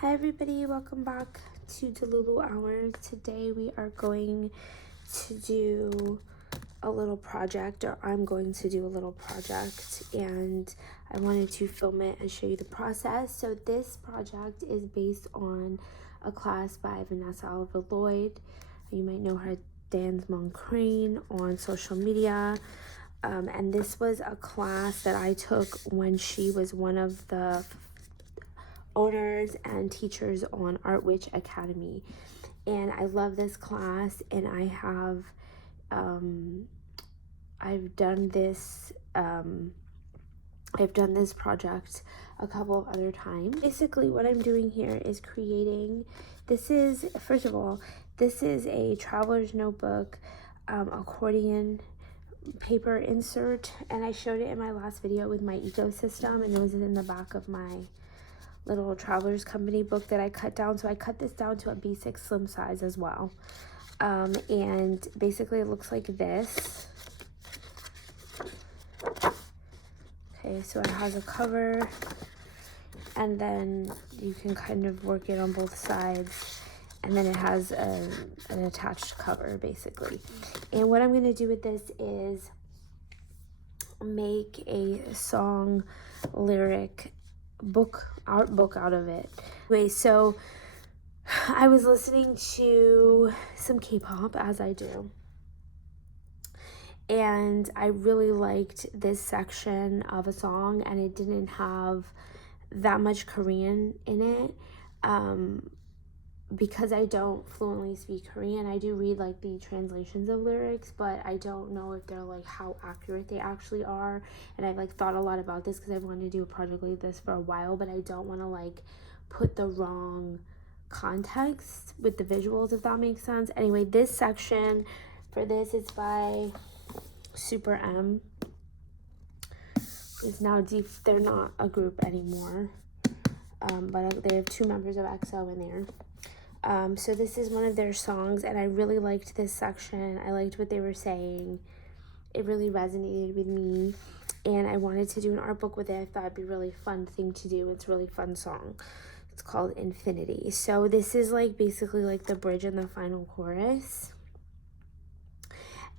Hi everybody, welcome back to Delulu Hour. Today we are going to do a little project, or I'm going to do a little project, and I wanted to film it and show you the process. So this project is based on a class by Vanessa Oliver Lloyd. You might know her, Dan's Mom Crane, on social media. And this was a class that I took when she was one of the owners and teachers on Art Witch Academy, and I love this class. And I have I've done this project a couple of other times. Basically what I'm doing here is creating, first of all, this is a traveler's notebook, accordion paper insert, and I showed it in my last video with my ecosystem, and it was in the back of my little traveler's company book that I cut down. So I cut this down to a B6 slim size as well. And basically it looks like this. Okay, so it has a cover, and then you can kind of work it on both sides, and then it has an attached cover basically. And what I'm going to do with this is make a song lyric art book out of it. Anyway, so I was listening to some K-pop, as I do, and I really liked this section of a song, and it didn't have that much Korean in it. Because I don't fluently speak Korean, I do read like the translations of lyrics, but I don't know if they're like how accurate they actually are. And I've like thought a lot about this because I've wanted to do a project like this for a while, but I don't want to like put the wrong context with the visuals, if that makes sense. Anyway, this section for this is by Super M. It's now deep. They're not a group anymore, but they have 2 members of EXO in there. So this is one of their songs, and I really liked this section. I liked what they were saying. It really resonated with me, and I wanted to do an art book with it. I thought it'd be a really fun thing to do. It's a really fun song. It's called Infinity. So this is like basically like the bridge and the final chorus.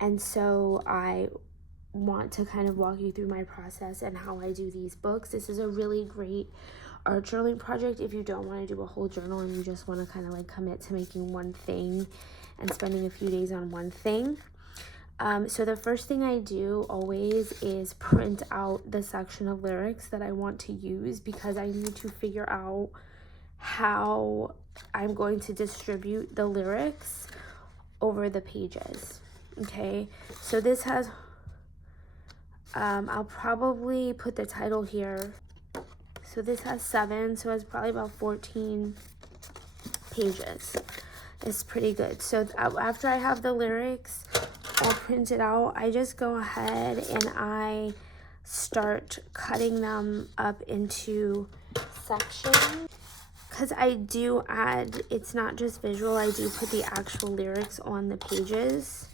And so I want to kind of walk you through my process and how I do these books. This is a really great art journaling project if you don't want to do a whole journal and you just want to kind of like commit to making one thing and spending a few days on one thing. So the first thing I do always is print out the section of lyrics that I want to use, because I need to figure out how I'm going to distribute the lyrics over the pages. Okay, so this has I'll probably put the title here. So this has 7, so it's probably about 14 pages. It's pretty good. So after I have the lyrics all printed out, I just go ahead and I start cutting them up into sections. Because I do add, it's not just visual, I do put the actual lyrics on the pages.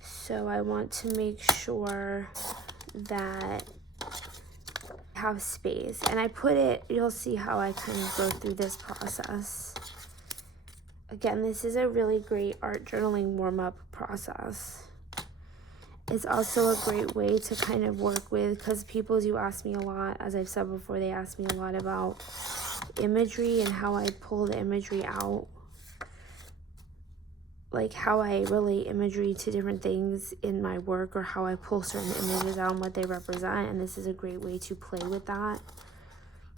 So I want to make sure that I have space, and I put it, you'll see how I kind of go through this process. Again, this is a really great art journaling warm-up process. It's also a great way to kind of work with, because people do ask me a lot, as I've said before, they ask me a lot about imagery and how I pull the imagery out. Like how I relate imagery to different things in my work, or how I pull certain images out and what they represent. And this is a great way to play with that,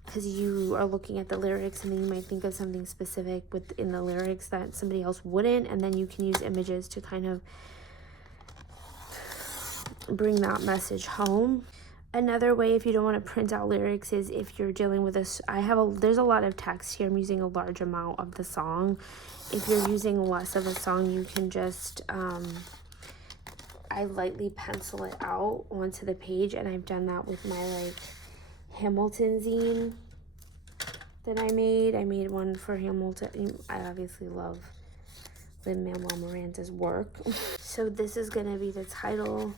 because you are looking at the lyrics and then you might think of something specific within the lyrics that somebody else wouldn't, and then you can use images to kind of bring that message home. Another way, if you don't want to print out lyrics, is if you're dealing with this, there's a lot of text here. I'm using a large amount of the song. If you're using less of a song, you can just, I lightly pencil it out onto the page, and I've done that with my like Hamilton zine that I made. I made one for Hamilton. I obviously love Lin-Manuel Miranda's work. So this is going to be the title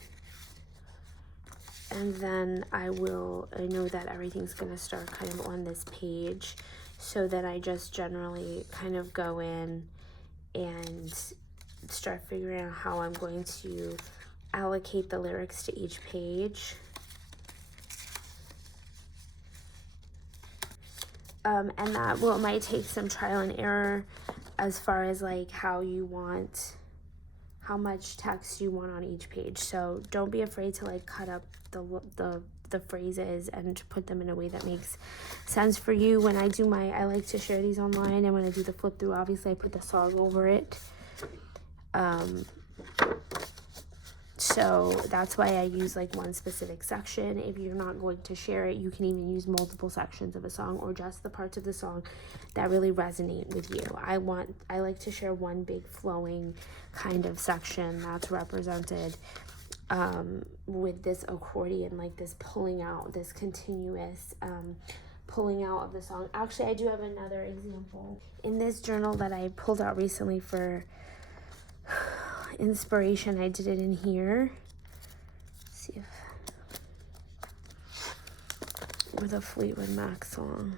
And then I know that everything's going to start kind of on this page, so that I just generally kind of go in and start figuring out how I'm going to allocate the lyrics to each page. And that might take some trial and error as far as like how much text you want on each page. So don't be afraid to like cut up the phrases and put them in a way that makes sense for you. When I do I like to share these online, and when I do the flip through, obviously I put the song over it. So that's why I use like one specific section. If you're not going to share it, you can even use multiple sections of a song, or just the parts of the song that really resonate with you. I like to share one big flowing kind of section that's represented with this accordion, like this pulling out, this continuous pulling out of the song. Actually, I do have another example. In this journal that I pulled out recently for inspiration, I did it in here. Let's see if with a Fleetwood Mac song.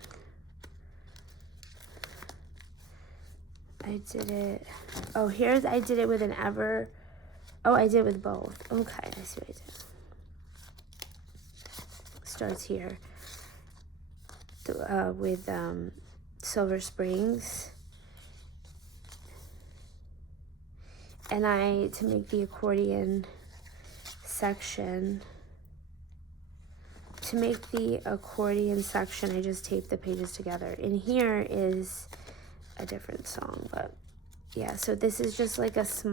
I did it. Oh, I did it with an ever. Oh, I did with both. Okay, I see what I did. Starts here with Silver Springs. And to make the accordion section, I just taped the pages together. In here is a different song, but yeah, so this is just like this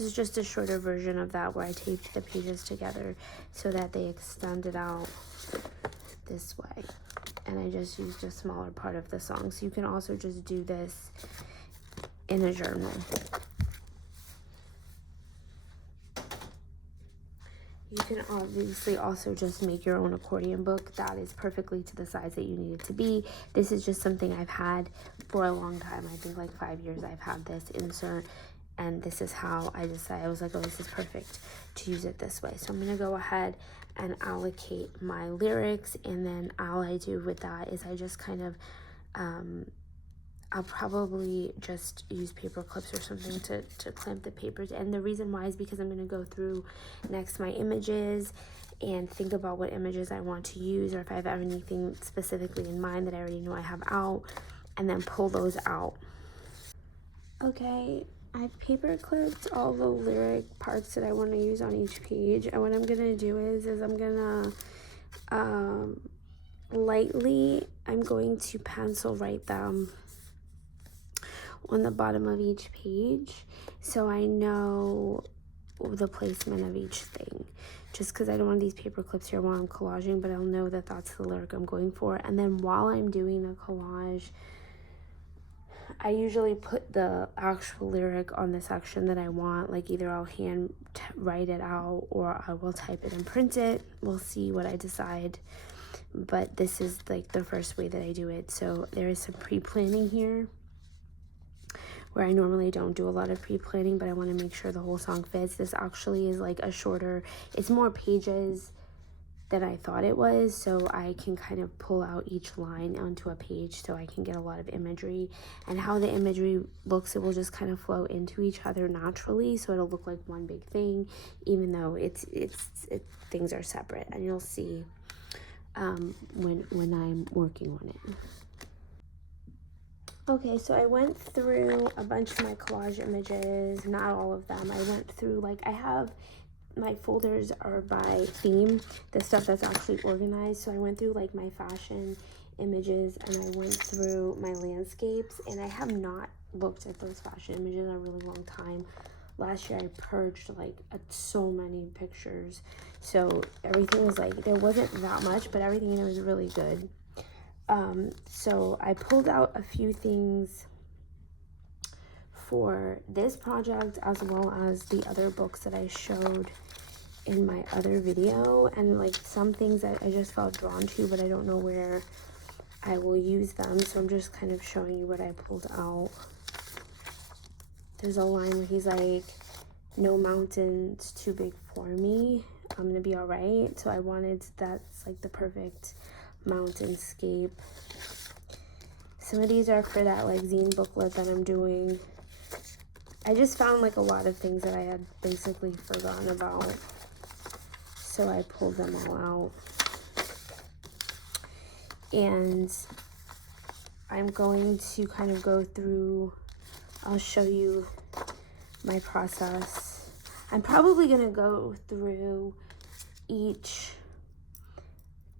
is just a shorter version of that, where I taped the pages together so that they extended out this way. And I just used a smaller part of the song. So you can also just do this in a journal. You can obviously also just make your own accordion book. That is perfectly to the size that you need it to be. This is just something I've had for a long time. I think like 5 years I've had this insert, and this is how I decided. I was like, oh, this is perfect to use it this way. So I'm going to go ahead and allocate my lyrics, and then all I do with that is I just kind of I'll probably just use paper clips or something to clamp the papers. And the reason why is because I'm going to go through next my images and think about what images I want to use, or if I have anything specifically in mind that I already know I have out, and then pull those out. Okay, I paper clipped all the lyric parts that I want to use on each page. And what I'm going to do is I'm going to lightly, I'm going to pencil write them on the bottom of each page, so I know the placement of each thing, just because I don't want these paper clips here while I'm collaging, but I'll know that that's the lyric I'm going for. And then while I'm doing the collage, I usually put the actual lyric on the section that I want. Like either I'll hand write it out, or I will type it and print it. We'll see what I decide, but this is like the first way that I do it. So there is some pre-planning here, where I normally don't do a lot of pre-planning, but I want to make sure the whole song fits. This actually is like it's more pages than I thought it was, so I can kind of pull out each line onto a page so I can get a lot of imagery. And how the imagery looks, it will just kind of flow into each other naturally, so it'll look like one big thing, even though things are separate. And you'll see when I'm working on it. Okay, so I went through a bunch of my collage images, not all of them. I went through, like, my folders are by theme, the stuff that's actually organized. So I went through, like, my fashion images, and I went through my landscapes, and I have not looked at those fashion images in a really long time. Last year I purged, like, so many pictures. So everything was, like, there wasn't that much, but everything in it was really good. So I pulled out a few things for this project, as well as the other books that I showed in my other video, and like some things that I just felt drawn to, but I don't know where I will use them. So I'm just kind of showing you what I pulled out. There's a line where he's like, "No mountains too big for me." I'm gonna be all right. So I wanted, that's like the perfect mountainscape. Some of these are for that like zine booklet that I'm doing. I just found like a lot of things that I had basically forgotten about, so I pulled them all out. And I'm going to kind of go through, I'll show you my process. I'm probably going to go through each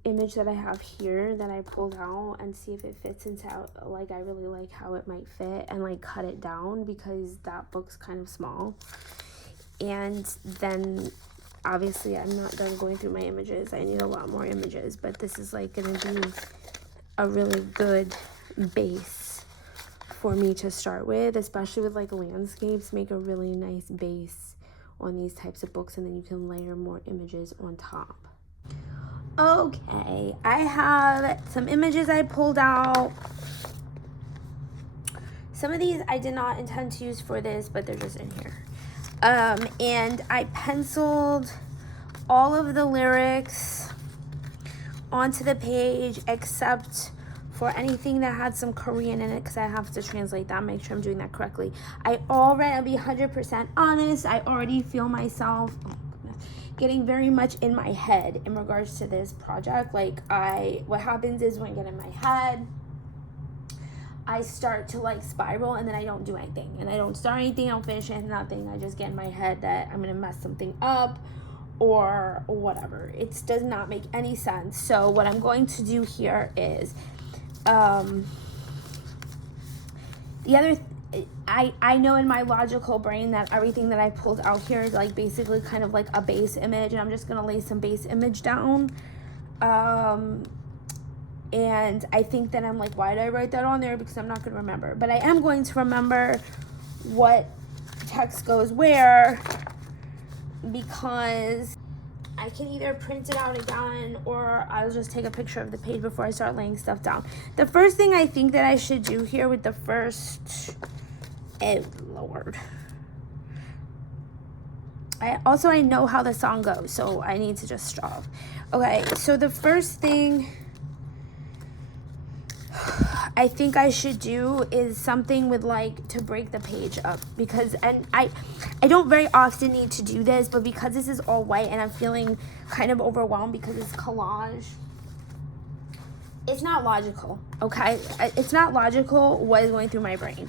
image that I have here that I pulled out and see if it fits into, like, I really like how it might fit, and like cut it down because that book's kind of small. And then obviously I'm not done going through my images. I need a lot more images, but this is like going to be a really good base for me to start with, especially with like landscapes. Make a really nice base on these types of books, and then you can layer more images on top. Okay, I have some images I pulled out. Some of these I did not intend to use for this, but they're just in here. And I penciled all of the lyrics onto the page except for anything that had some Korean in it, because I have to translate that, make sure I'm doing that correctly. I'll be 100% honest, I already feel myself getting very much in my head in regards to this project. Like, what happens is when I get in my head, I start to like spiral, and then I don't do anything, and I don't start anything, I don't finish it, nothing. I just get in my head that I'm gonna mess something up or whatever. It does not make any sense. So what I'm going to do here is I know in my logical brain that everything that I pulled out here is like basically kind of like a base image, and I'm just gonna lay some base image down. And I think that I'm like, why did I write that on there? Because I'm not gonna remember, but I am going to remember what text goes where, because I can either print it out again or I'll just take a picture of the page before I start laying stuff down. The first thing I think that I should do here with the first, Lord. I know how the song goes, so I need to just stop. Okay, so the first thing I think I should do is something with like to break the page up, because, and I don't very often need to do this, but because this is all white and I'm feeling kind of overwhelmed because it's collage, it's not logical, okay? It's not logical what is going through my brain.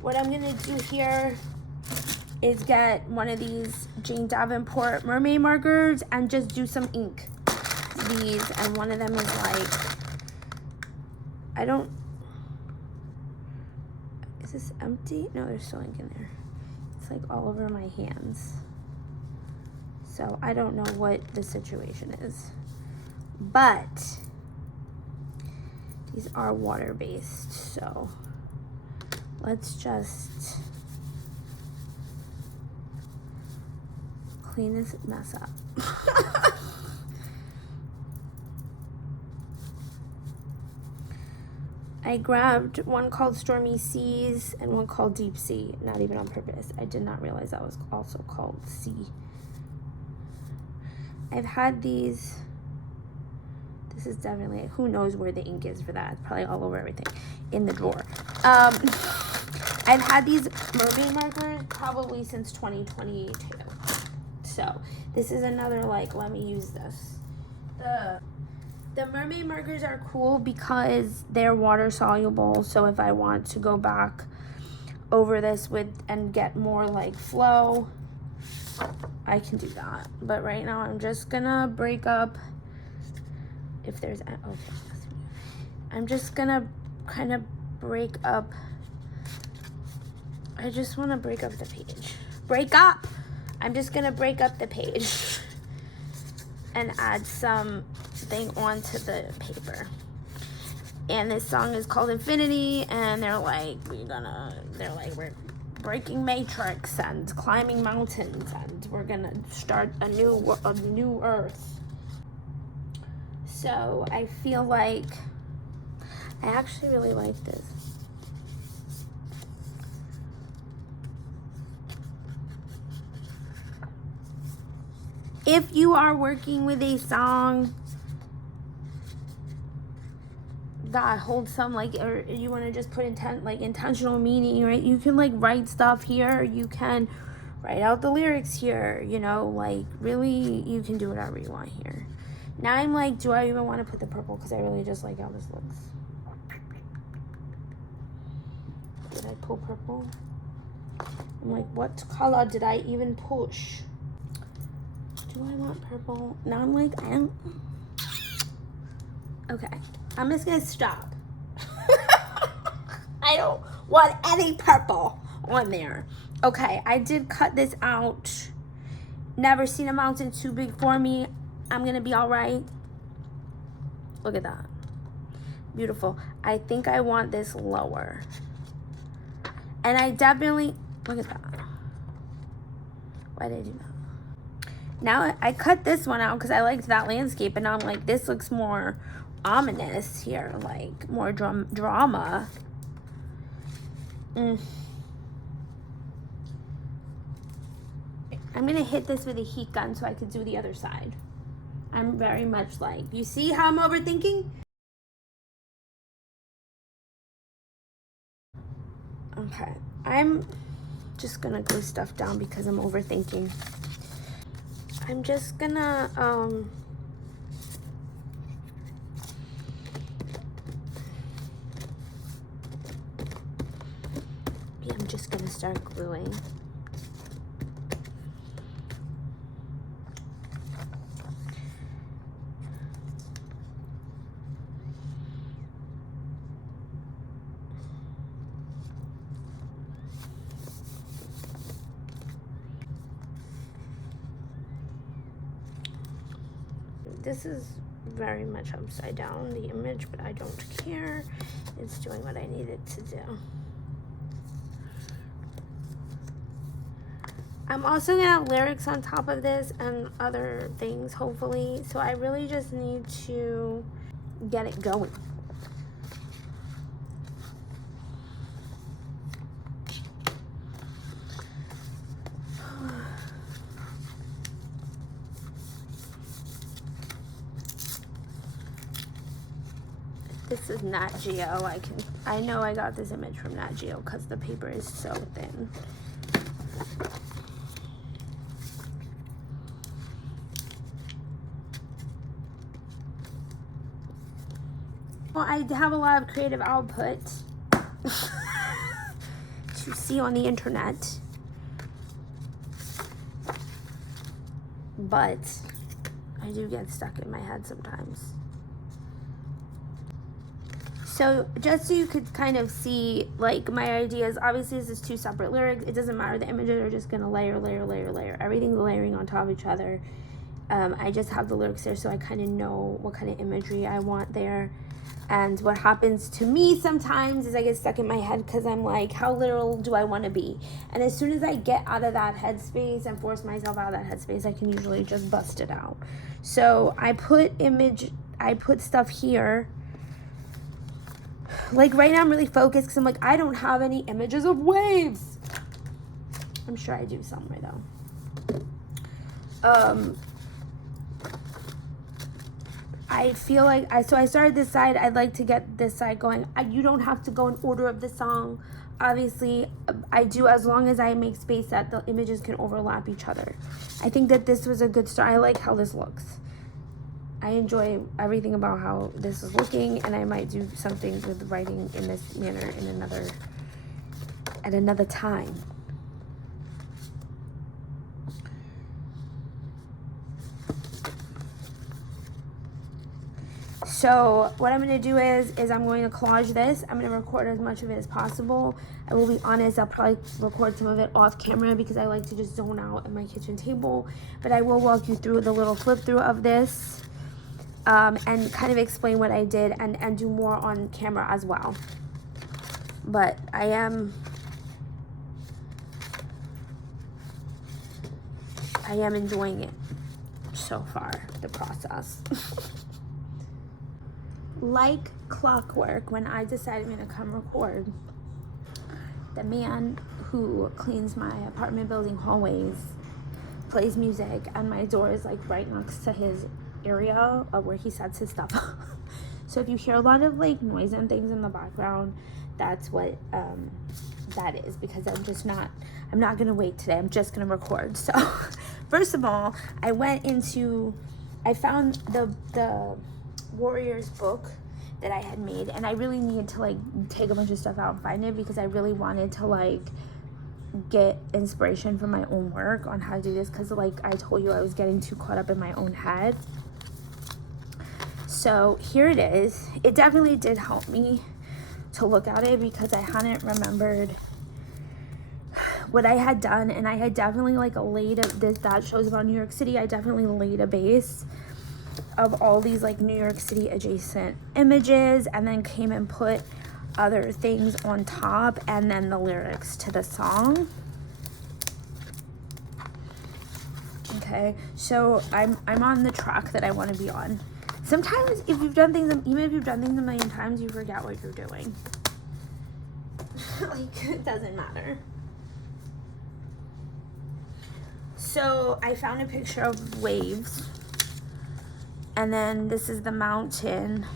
What I'm gonna do here is get one of these Jane Davenport mermaid markers and just do some ink. These, and one of them is like, is this empty? No, there's still ink in there. It's like all over my hands. So I don't know what the situation is. But these are water-based, so let's just clean this mess up. I grabbed one called Stormy Seas and one called Deep Sea, not even on purpose. I did not realize that was also called sea. I've had these, this is definitely, who knows where the ink is for that. It's probably all over everything in the drawer. I've had these mermaid markers probably since 2022. So this is another like, let me use this. The mermaid markers are cool because they're water soluble, so if I want to go back over this and get more like flow, I can do that. But right now I'm just gonna break up, if there's, okay, I'm just gonna kind of break up, I just want to break up the page. Break up! I'm just gonna break up the page and add something onto the paper. And this song is called Infinity, and they're like, we're breaking matrix and climbing mountains, and we're gonna start a new earth. So I feel like I actually really like this. if you are working with a song that holds some like, or you want to just put intentional meaning, right? You can like write stuff here. You can write out the lyrics here, you know, like really you can do whatever you want here. Now I'm like, do I even want to put the purple? Because I really just like how this looks. Did I pull purple? I'm like, what color did I even push? Do I want purple? Now I'm like, I don't. Okay, I'm just gonna stop. I don't want any purple on there. Okay, I did cut this out. Never seen a mountain too big for me. I'm gonna be all right. Look at that. Beautiful. I think I want this lower. And I definitely, look at that. Why did I do that? Now I cut this one out because I liked that landscape, and now I'm like, this looks more ominous here, like more drama. I'm gonna hit this with a heat gun so I could do the other side. I'm very much like, you see how I'm overthinking? Okay, I'm just gonna glue stuff down because I'm overthinking. I'm just gonna, I'm just gonna start gluing. This is very much upside down, the image, but I don't care. It's doing what I need it to do. I'm also gonna have lyrics on top of this and other things, hopefully. So I really just need to get it going. This is Nat Geo. I know I got this image from Nat Geo because the paper is so thin. Well, I have a lot of creative output to see on the internet, but I do get stuck in my head sometimes. So just so you could kind of see, like, my ideas, obviously this is two separate lyrics. It doesn't matter. The images are just going to layer. Everything's layering on top of each other. I just have the lyrics there so I kind of know what kind of imagery I want there. And what happens to me sometimes is I get stuck in my head because I'm like, how literal do I want to be? And as soon as I get out of that headspace and force myself out of that headspace, I can usually just bust it out. So I put stuff here. Like right now I'm really focused because I'm like, I don't have any images of waves. I'm sure I do somewhere though. I feel like, so I started this side. I'd like to get this side going. You don't have to go in order of the song. Obviously, I do as long as I make space that the images can overlap each other. I think that this was a good start. I like how this looks. I enjoy everything about how this is looking, and I might do something with writing in this manner at another time. So what I'm going to do is I'm going to collage this. I'm going to record as much of it as possible. I will be honest, I'll probably record some of it off camera because I like to just zone out at my kitchen table. But I will walk you through the little flip through of this and kind of explain what I did and do more on camera as well. But I am enjoying it so far, the process. Like clockwork, when I decided I'm going to come record, the man who cleans my apartment building hallways plays music, and my door is like right next to his area of where he sets his stuff up. So if you hear a lot of like noise and things in the background, that's what that is, because I'm not gonna wait today. I'm just gonna record. So first of all, I found the Warriors book that I had made, and I really needed to like take a bunch of stuff out and find it, because I really wanted to like get inspiration from my own work on how to do this, because like I told you, I was getting too caught up in my own head. So here it is. It definitely did help me to look at it, because I hadn't remembered what I had done, and I had definitely like that shows about New York City. I definitely laid a base of all these like New York City adjacent images, and then came and put other things on top, and then the lyrics to the song. Okay, so I'm on the track that I want to be on. Sometimes if you've done things, even if you've done things a million times, you forget what you're doing. Like, it doesn't matter. So I found a picture of waves, and then this is the mountain,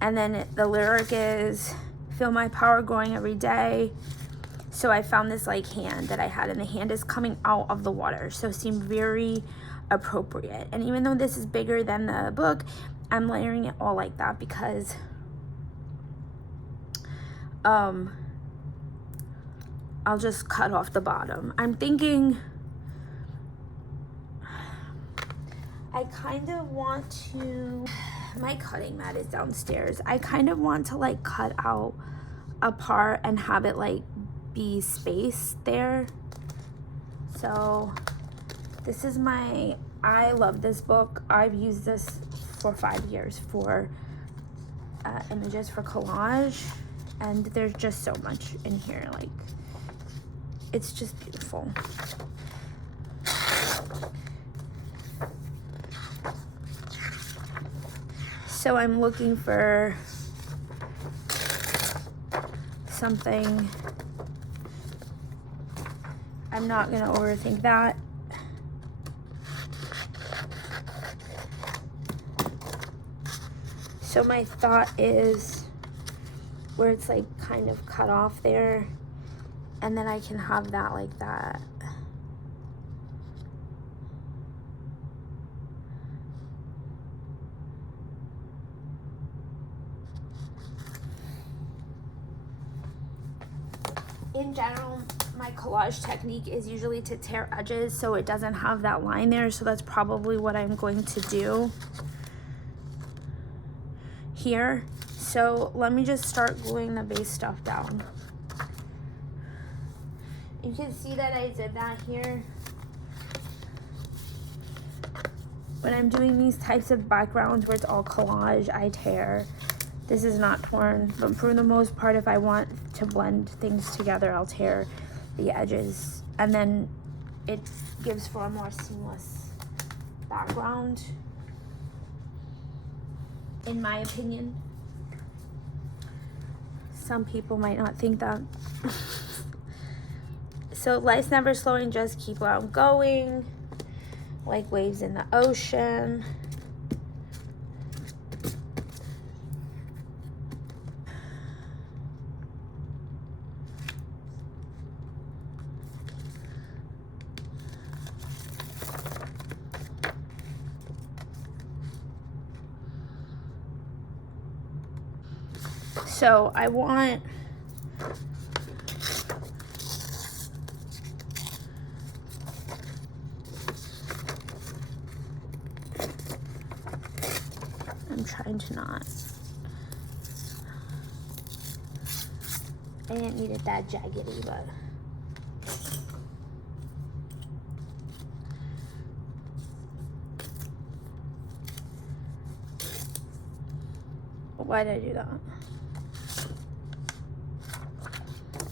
and then the lyric is feel my power growing every day. So I found this like hand that I had, and the hand is coming out of the water, so it seemed very appropriate. And even though this is bigger than the book, I'm layering it all like that because I'll just cut off the bottom. I'm thinking I kind of want to, my cutting mat is downstairs. I kind of want to like cut out a part and have it like be space there. So this is I love this book. I've used this for 5 years for images for collage, and there's just so much in here. Like, it's just beautiful. So I'm looking for something. I'm not gonna overthink that. So my thought is where it's like kind of cut off there, and then I can have that like that. In general, my collage technique is usually to tear edges so it doesn't have that line there, so that's probably what I'm going to do here. So let me just start gluing the base stuff down. You can see that I did that here. When I'm doing these types of backgrounds where it's all collage, I tear. This is not torn, but for the most part, if I want to blend things together, I'll tear the edges, and then it gives for a more seamless background, in my opinion. Some people might not think that. So life's never slowing, just keep on going, like waves in the ocean. So I want I'm trying to not. I didn't need it that jaggedy, but why did I do that?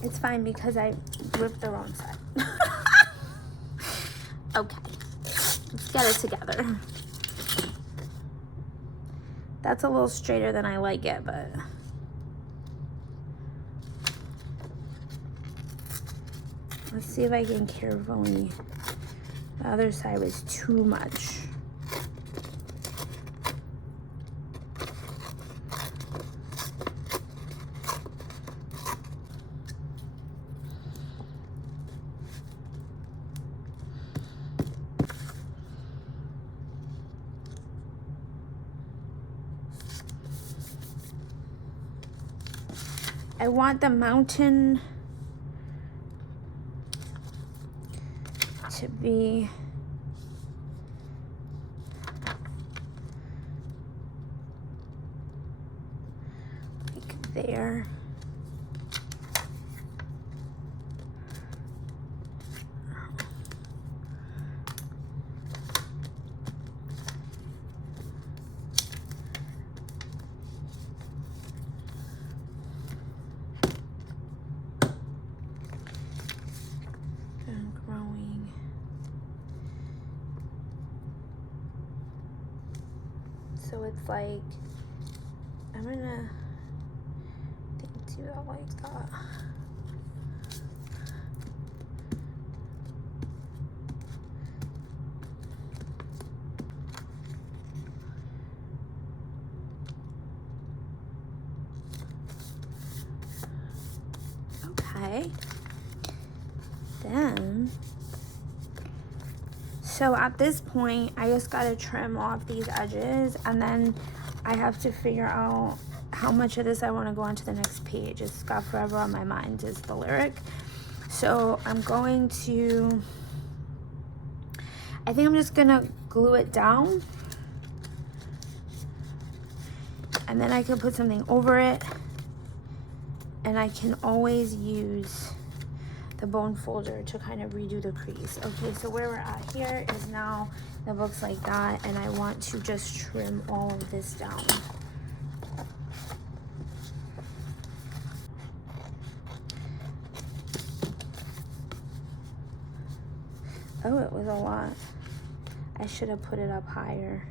It's fine because I ripped the wrong side. Okay, let's get it together. That's a little straighter than I like it, but let's see if I can carefully The other side was too much. I want the mountain to be like there. Growing. So it's like, I'm gonna do that like that. Okay. Then, so at this point, I just gotta trim off these edges, and then I have to figure out how much of this I want to go onto the next page. It's got forever on my mind is the lyric. So I'm going to, I think I'm just gonna glue it down, and then I can put something over it, and I can always use the bone folder to kind of redo the crease. Okay, so where we're at here is now the book's like that, and I want to just trim all of this down. Oh, it was a lot. I should have put it up higher.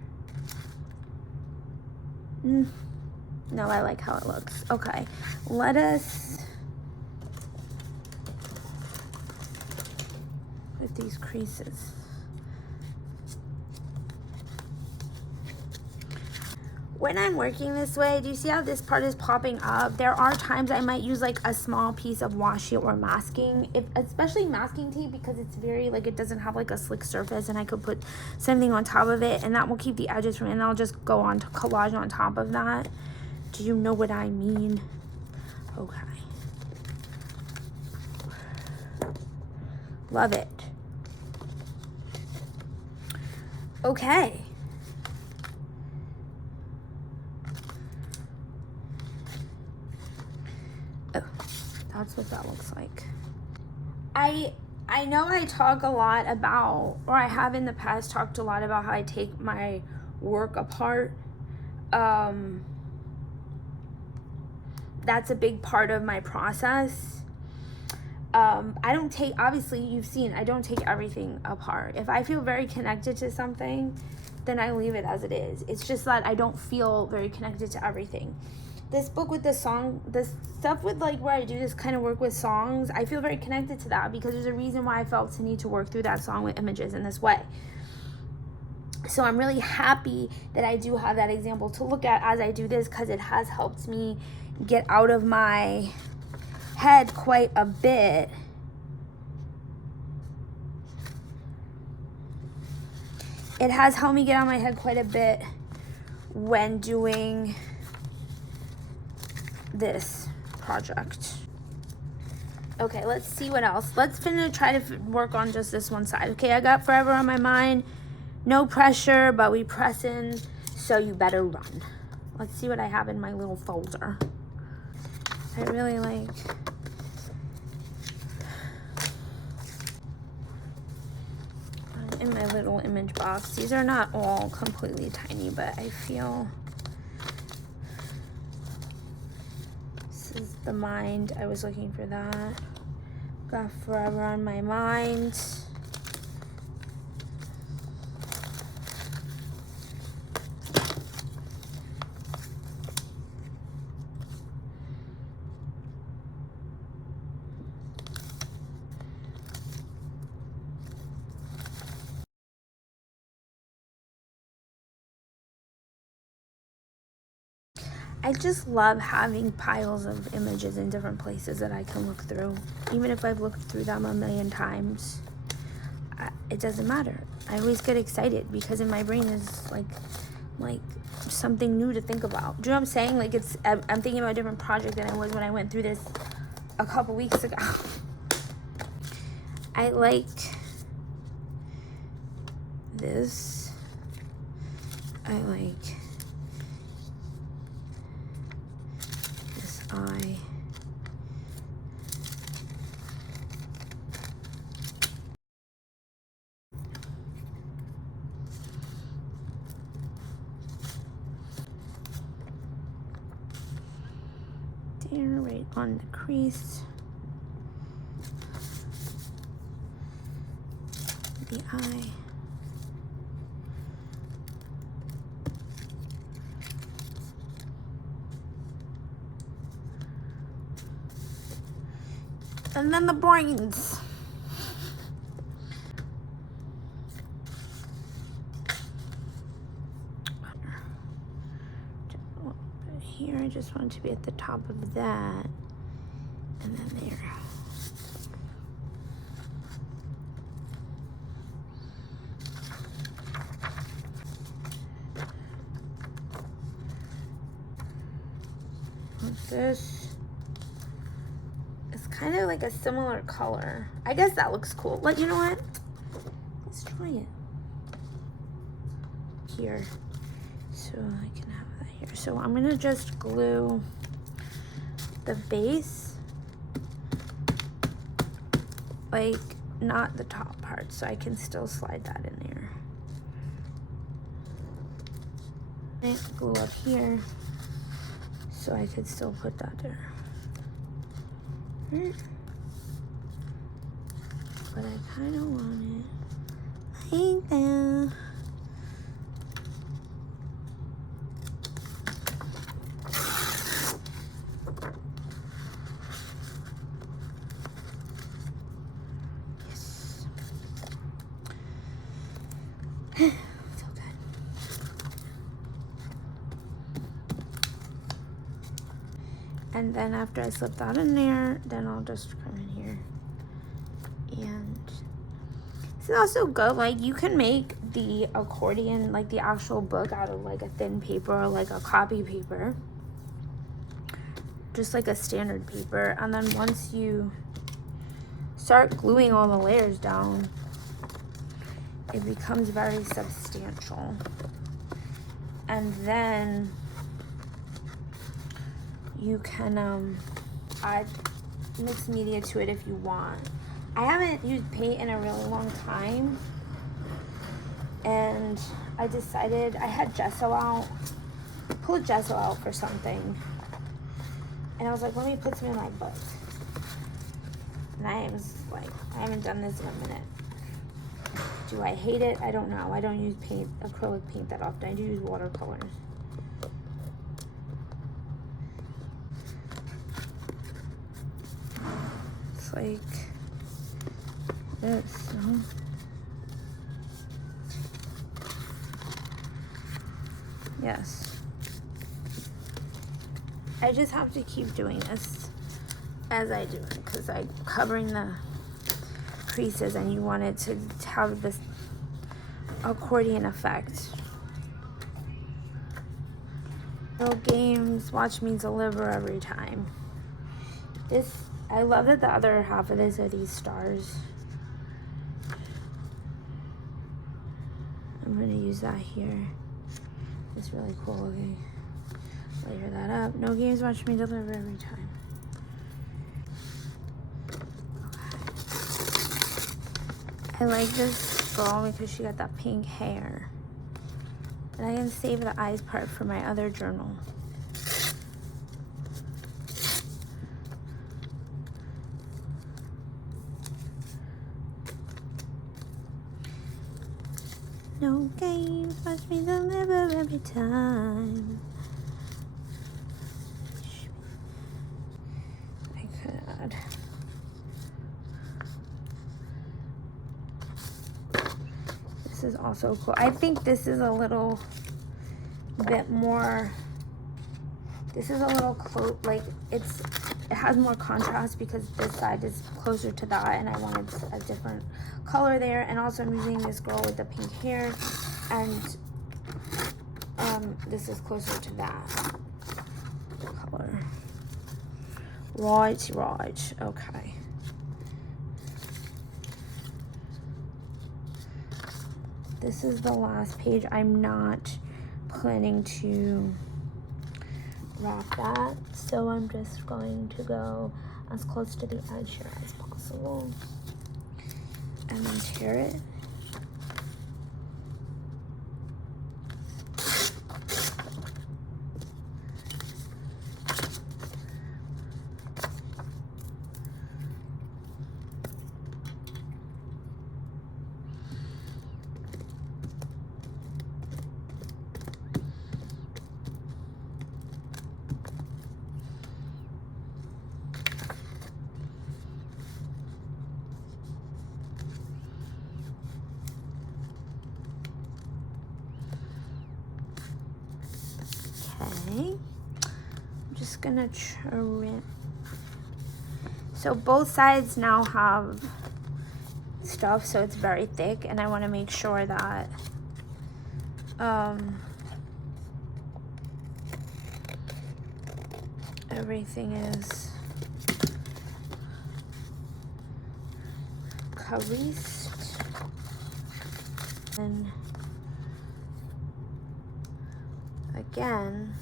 No, I like how it looks. Okay, let us put these creases. When I'm working this way, do you see how this part is popping up? There are times I might use like a small piece of washi or masking, especially masking tape, because it's very like, it doesn't have like a slick surface, and I could put something on top of it, and that will keep the edges from, and I'll just go on to collage on top of that. Do you know what I mean? Okay. Love it. Okay. Oh, that's what that looks like. I know I talk a lot about, or I have in the past talked a lot about how I take my work apart. That's a big part of my process. I don't take, obviously you've seen, I don't take everything apart. If I feel very connected to something, then I leave it as it is. It's just that I don't feel very connected to everything. This book with the song, this stuff with like where I do this kind of work with songs, I feel very connected to that because there's a reason why I felt to need to work through that song with images in this way. So I'm really happy that I do have that example to look at as I do this, because it has helped me get out of my head quite a bit. It has helped me get out of my head quite a bit when doing this project. Okay, let's see what else. Let's try to work on just this one side. Okay, I got forever on my mind. No pressure, but we pressin', so you better run. Let's see what I have in my little folder. I really like in my little image box. These are not all completely tiny, but I feel this is the mind. I was looking for that. Got forever on my mind. I just love having piles of images in different places that I can look through. Even if I've looked through them a million times, it doesn't matter. I always get excited because in my brain is like something new to think about. Do you know what I'm saying? Like I'm thinking about a different project than I was when I went through this a couple weeks ago. I like this. I like this eye. There, right on the crease. The eye. And then the brains. Here, I just want it to be at the top of that. And then there. This is kind of like a similar color. I guess that looks cool. Like, you know what? Let's try it. Here. So I can have that here. So I'm gonna just glue the base, like not the top part, so I can still slide that in there. And glue up here. So I could still put that there. But I kind of want it like that. Yes. So good. And then after I slip that in there, then I'll just come in here. And this is also good. Like, you can make the accordion, like the actual book, out of like a thin paper or like a copy paper. Just like a standard paper. And then once you start gluing all the layers down, it becomes very substantial. And then you can add mixed media to it if you want. I haven't used paint in a really long time, and I decided I had gesso out, pulled gesso out for something, and I was like, let me put some in my book. And I was like, I haven't done this in a minute. Do I hate it? I don't know. I don't use acrylic paint that often. I do use watercolors. It's like this, huh? Yes. I just have to keep doing this as I do it, because I'm covering the creases and you want it to have this accordion effect. No games, watch me deliver every time. I love that the other half of this are these stars. I'm gonna use that here. It's really cool looking. Layer that up. No games, watch me deliver every time. I like this girl because she got that pink hair. And I can save the eyes part for my other journal. No games, watch me deliver every time. I could add. This is also cool. I think this is a little bit more, This is a little close, like it has more contrast because this side is closer to that, and I wanted a different color there. And also I'm using this girl with the pink hair, and this is closer to that color. Right, okay. This is the last page. I'm not planning to wrap that, so I'm just going to go as close to the edge here as possible and then tear it. Okay, I'm just gonna trim. So both sides now have stuff, so it's very thick, and I want to make sure that everything is creased. And again,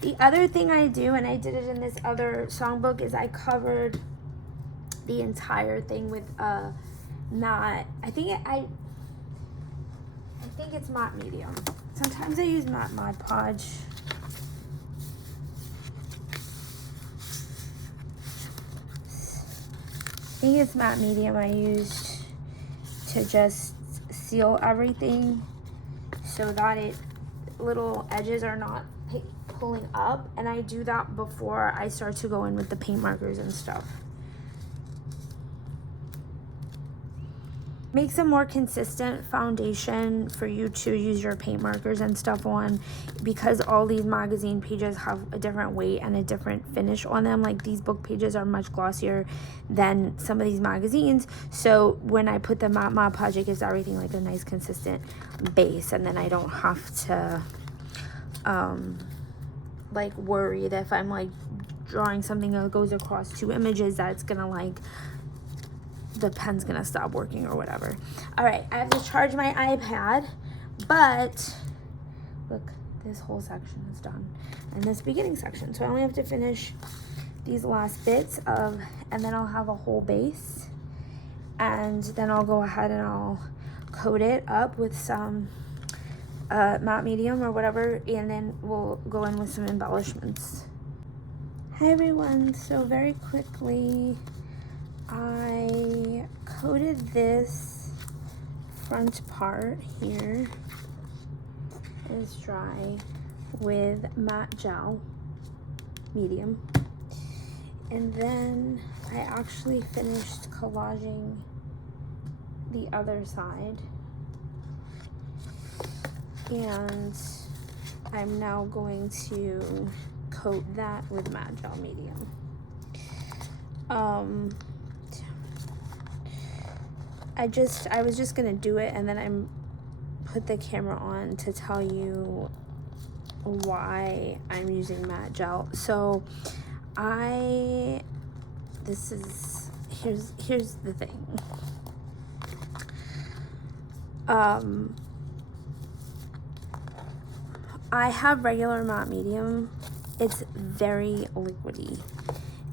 the other thing I do, and I did it in this other songbook, is I covered the entire thing with matte. I think it's matte medium. Sometimes I use matte Mod Podge. I think it's matte medium I used to just seal everything so that little edges are not pulling up, and I do that before I start to go in with the paint markers and stuff. Makes a more consistent foundation for you to use your paint markers and stuff on, because all these magazine pages have a different weight and a different finish on them. Like these book pages are much glossier than some of these magazines, so when I put the matte Mod Podge, it gives everything like a nice consistent base, and then I don't have to like worry that if I'm like drawing something that goes across two images, that it's gonna like the pen's gonna stop working or whatever. All right, I have to charge my iPad, but look, this whole section is done, and this beginning section, so I only have to finish these last bits of, and then I'll have a whole base, and then I'll go ahead and I'll coat it up with some matte medium or whatever, and then we'll go in with some embellishments. Hi everyone, so very quickly, I coated this front part here, is dry, with matte gel medium, and then I actually finished collaging the other side, and I'm now going to coat that with matte gel medium. I was just gonna do it, and then I put the camera on to tell you why I'm using matte gel. So here's the thing. I have regular matte medium. It's very liquidy,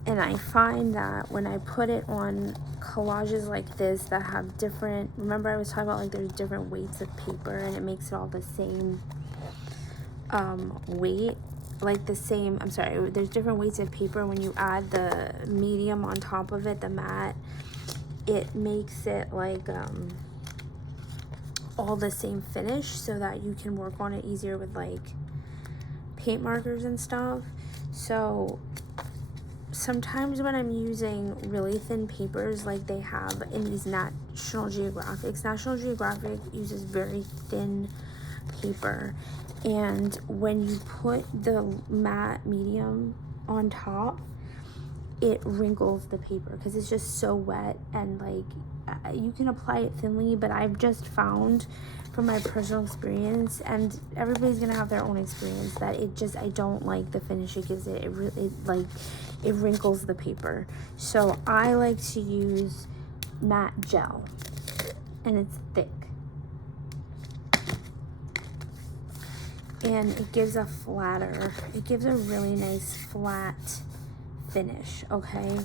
and I find that when I put it on collages like this that have different, remember I was talking about like there's different weights of paper, and it makes it all the same weight, like the same, I'm sorry, there's different weights of paper. When you add the medium on top of it, the matte, it makes it like all the same finish, so that you can work on it easier with like paint markers and stuff. So sometimes when I'm using really thin papers like they have in these National Geographic uses very thin paper, and when you put the matte medium on top, it wrinkles the paper because it's just so wet. And like you can apply it thinly, but I've just found from my personal experience, and everybody's gonna have their own experience, that I don't like the finish it gives it. It wrinkles the paper. So I like to use matte gel, and it's thick, and it gives a really nice flat finish. Okay,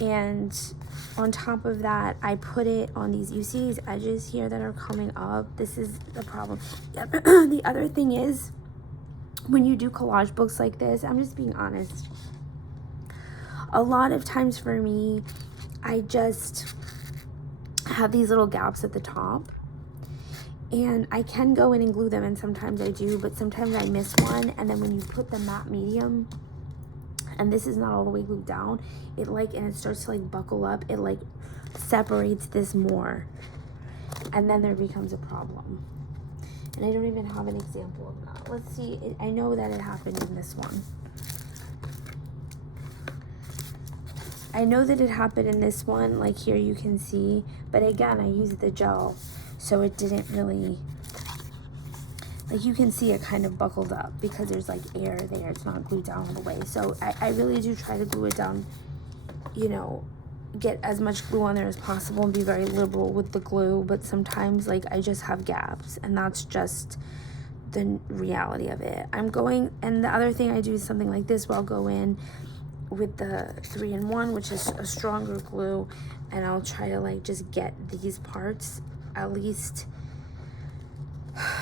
and on top of that, I put it on these, you see these edges here that are coming up? This is the problem. The other thing is, when you do collage books like this, I'm just being honest, a lot of times for me, I just have these little gaps at the top, and I can go in and glue them, and sometimes I do, but sometimes I miss one. And then when you put the matte medium, and this is not all the way glued down, and it starts to like buckle up, it like separates this more, and then there becomes a problem. And I don't even have an example of that. Let's see, I know that it happened in this one. Like here you can see, but again, I used the gel, so it didn't really, like you can see it kind of buckled up because there's like air there. It's not glued down all the way. So I really do try to glue it down, you know, get as much glue on there as possible and be very liberal with the glue. But sometimes like I just have gaps, and that's just the reality of it. And the other thing I do is something like this where I'll go in with the 3-in-1, which is a stronger glue, and I'll try to like just get these parts at least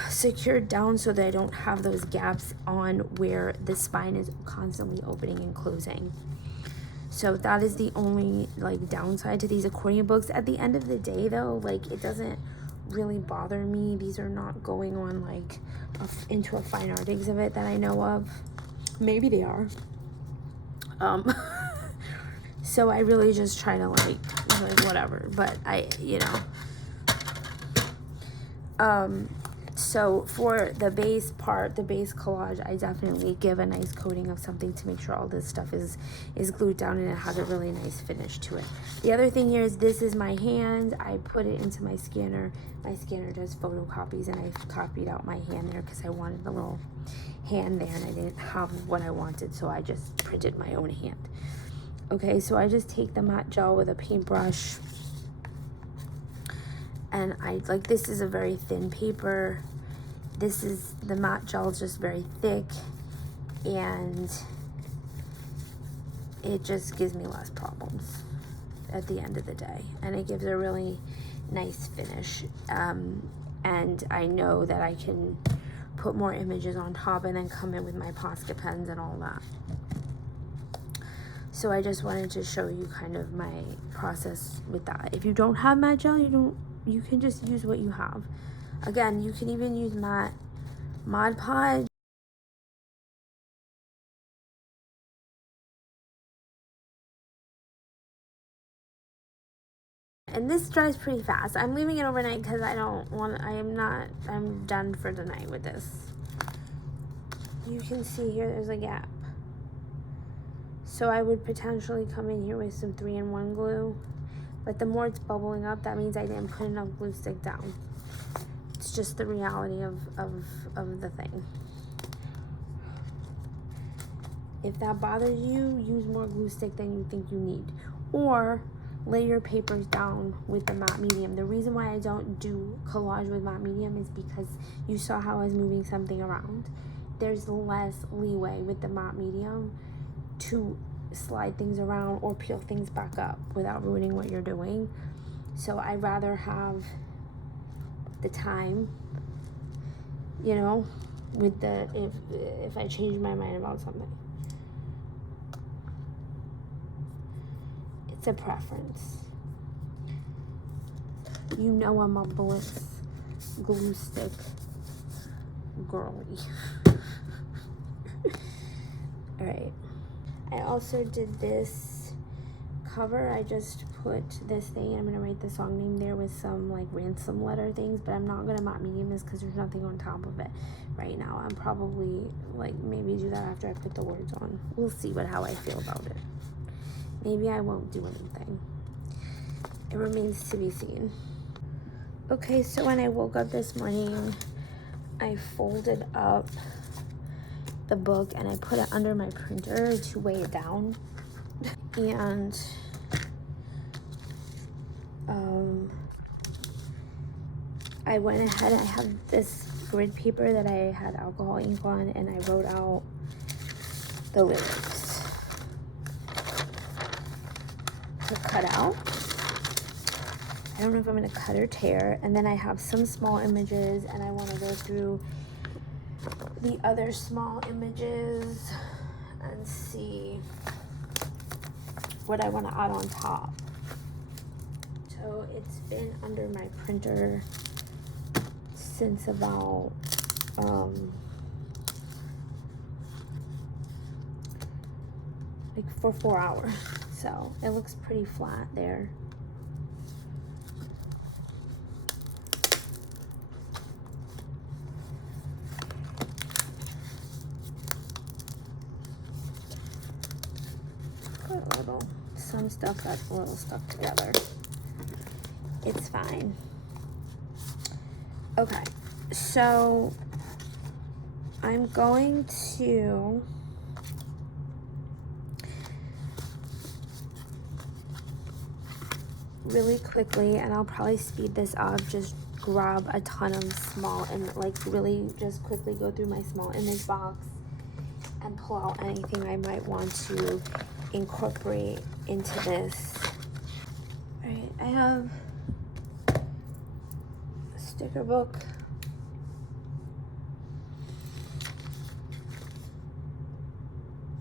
secured down so that I don't have those gaps on where the spine is constantly opening and closing. So that is the only like downside to these accordion books. At the end of the day though, like it doesn't really bother me. These are not going on like into a fine art exhibit that I know of. Maybe they are. So I really just try to like whatever, but so for the base part, the base collage, I definitely give a nice coating of something to make sure all this stuff is glued down and it has a really nice finish to it. The other thing here is, this is my hand. I put it into my scanner. My scanner does photocopies, and I copied out my hand there because I wanted a little hand there and I didn't have what I wanted, so I just printed my own hand. Okay, so I just take the matte gel with a paintbrush, and this is a very thin paper. The matte gel is just very thick, and it just gives me less problems at the end of the day, and it gives a really nice finish. And I know that I can put more images on top and then come in with my Posca pens and all that. So I just wanted to show you kind of my process with that. If you don't have matte gel, you can just use what you have. Again, you can even use matte Mod Podge. And this dries pretty fast. I'm leaving it overnight because I'm done for the night with this. You can see here there's a gap. So I would potentially come in here with some 3-in-1 glue, but the more it's bubbling up, that means I didn't put enough glue stick down. It's just the reality of the thing. If that bothers you, use more glue stick than you think you need, or lay your papers down with the matte medium. The reason why I don't do collage with matte medium is because you saw how I was moving something around. There's less leeway with the matte medium to slide things around or peel things back up without ruining what you're doing. So I'd rather have the time, with if I change my mind about something. It's a preference. I'm a bliss glue stick girly. All right. I also did this cover, I just put this thing. I'm gonna write the song name there with some like ransom letter things, but I'm not gonna matte medium this because there's nothing on top of it right now. I'm probably like maybe do that after I put the words on. We'll see how I feel about it. Maybe I won't do anything. It remains to be seen. Okay, so when I woke up this morning, I folded up the book and I put it under my printer to weigh it down. And I went ahead, I have this grid paper that I had alcohol ink on, and I wrote out the lyrics to cut out. I don't know if I'm going to cut or tear. And then I have some small images, and I want to go through the other small images and see what I want to add on top. So it's been under my printer since about like for 4 hours. So it looks pretty flat there. Got a little, some stuff that's a little stuck together. It's fine. Okay, so I'm going to really quickly, and I'll probably speed this up, just grab a ton of small and like really just quickly go through my small image box and pull out anything I might want to incorporate into this. All right, I have a sticker book,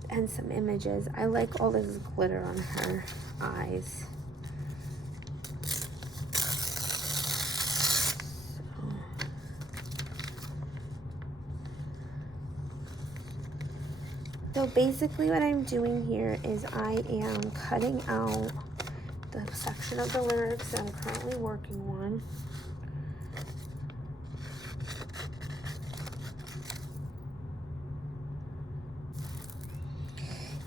and some images. I like all this glitter on her eyes. So basically what I'm doing here is I am cutting out the section of the lyrics that I'm currently working on.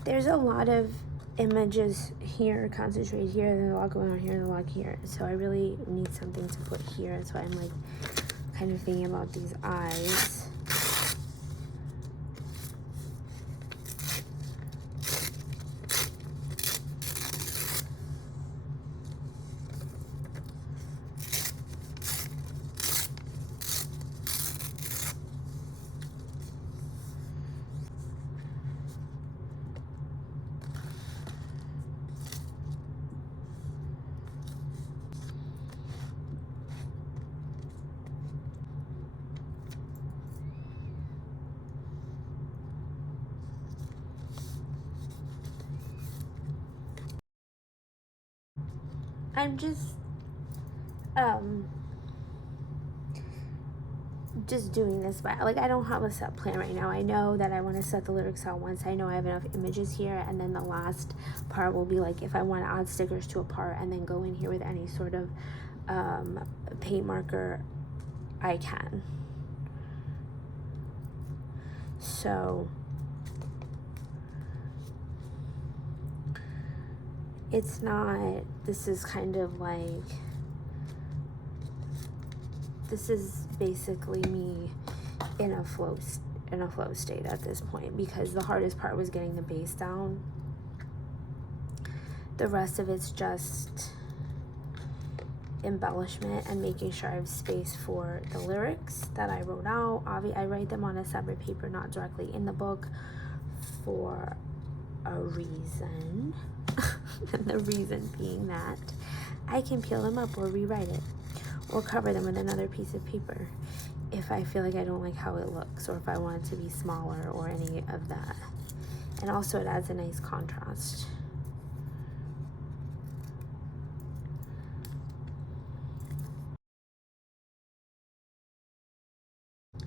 There's a lot of images here, concentrated here, and there's a lot going on here and a lot here. So I really need something to put here. That's why I'm like kind of thinking about these eyes. I'm just doing this, but like I don't have a set plan right now. I know that I want to set the lyrics out once I know I have enough images here, and then the last part will be like if I want to add stickers to a part and then go in here with any sort of paint marker, I can. So it's not, this is kind of like, this is basically me in a flow state at this point, because the hardest part was getting the bass down. The rest of it's just embellishment and making sure I have space for the lyrics that I wrote out. I write them on a separate paper, not directly in the book, for a reason. And the reason being that I can peel them up or rewrite it or cover them with another piece of paper if I feel like I don't like how it looks, or if I want it to be smaller, or any of that. And also it adds a nice contrast.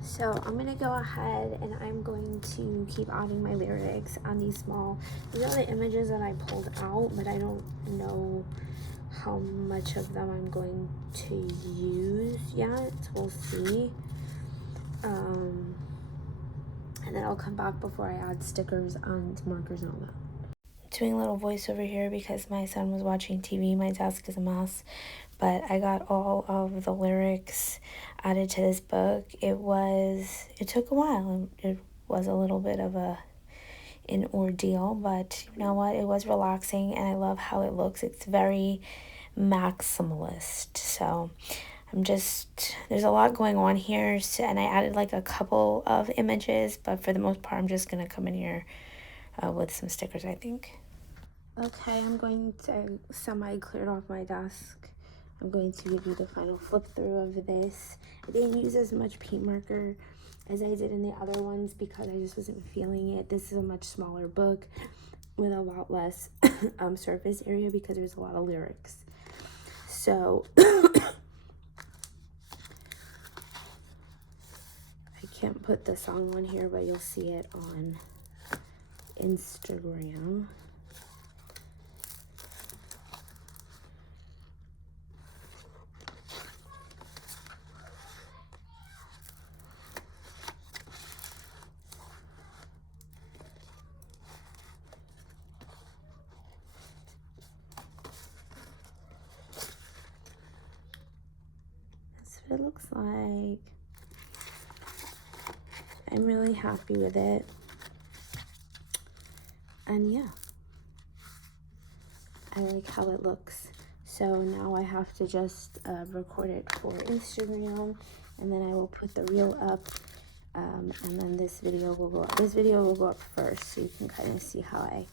So I'm gonna go ahead and I'm going to keep adding my lyrics on these small, these are the images that I pulled out, but I don't know how much of them I'm going to use yet. We'll see. And then I'll come back before I add stickers and markers and all that. Doing a little voiceover here because my son was watching TV. My desk is a mess, but I got all of the lyrics added to this book. It took a while. It was a little bit of an ordeal, but you know what? It was relaxing, and I love how it looks. It's very maximalist. So there's a lot going on here, and I added like a couple of images, but for the most part, I'm just gonna come in here with some stickers, I think. Okay, I'm going to semi-cleared off my desk. I'm going to give you the final flip through of this. I didn't use as much paint marker as I did in the other ones because I just wasn't feeling it. This is a much smaller book with a lot less surface area because there's a lot of lyrics. So I can't put the song on here, but you'll see it on Instagram. That's what it looks like. I'm really happy with it. And yeah, I like how it looks. So now I have to just record it for Instagram, and then I will put the reel up, and then this video will go up. This video will go up first, so you can kind of see how I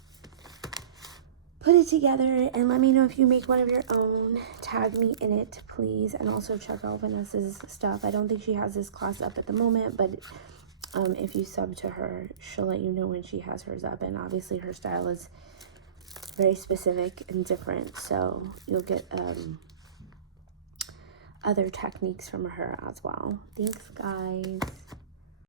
put it together. And let me know if you make one of your own. Tag me in it, please. And also check out Vanessa's stuff. I don't think she has this class up at the moment, but if you sub to her, she'll let you know when she has hers up. And obviously her style is very specific and different, so you'll get other techniques from her as well. Thanks, guys.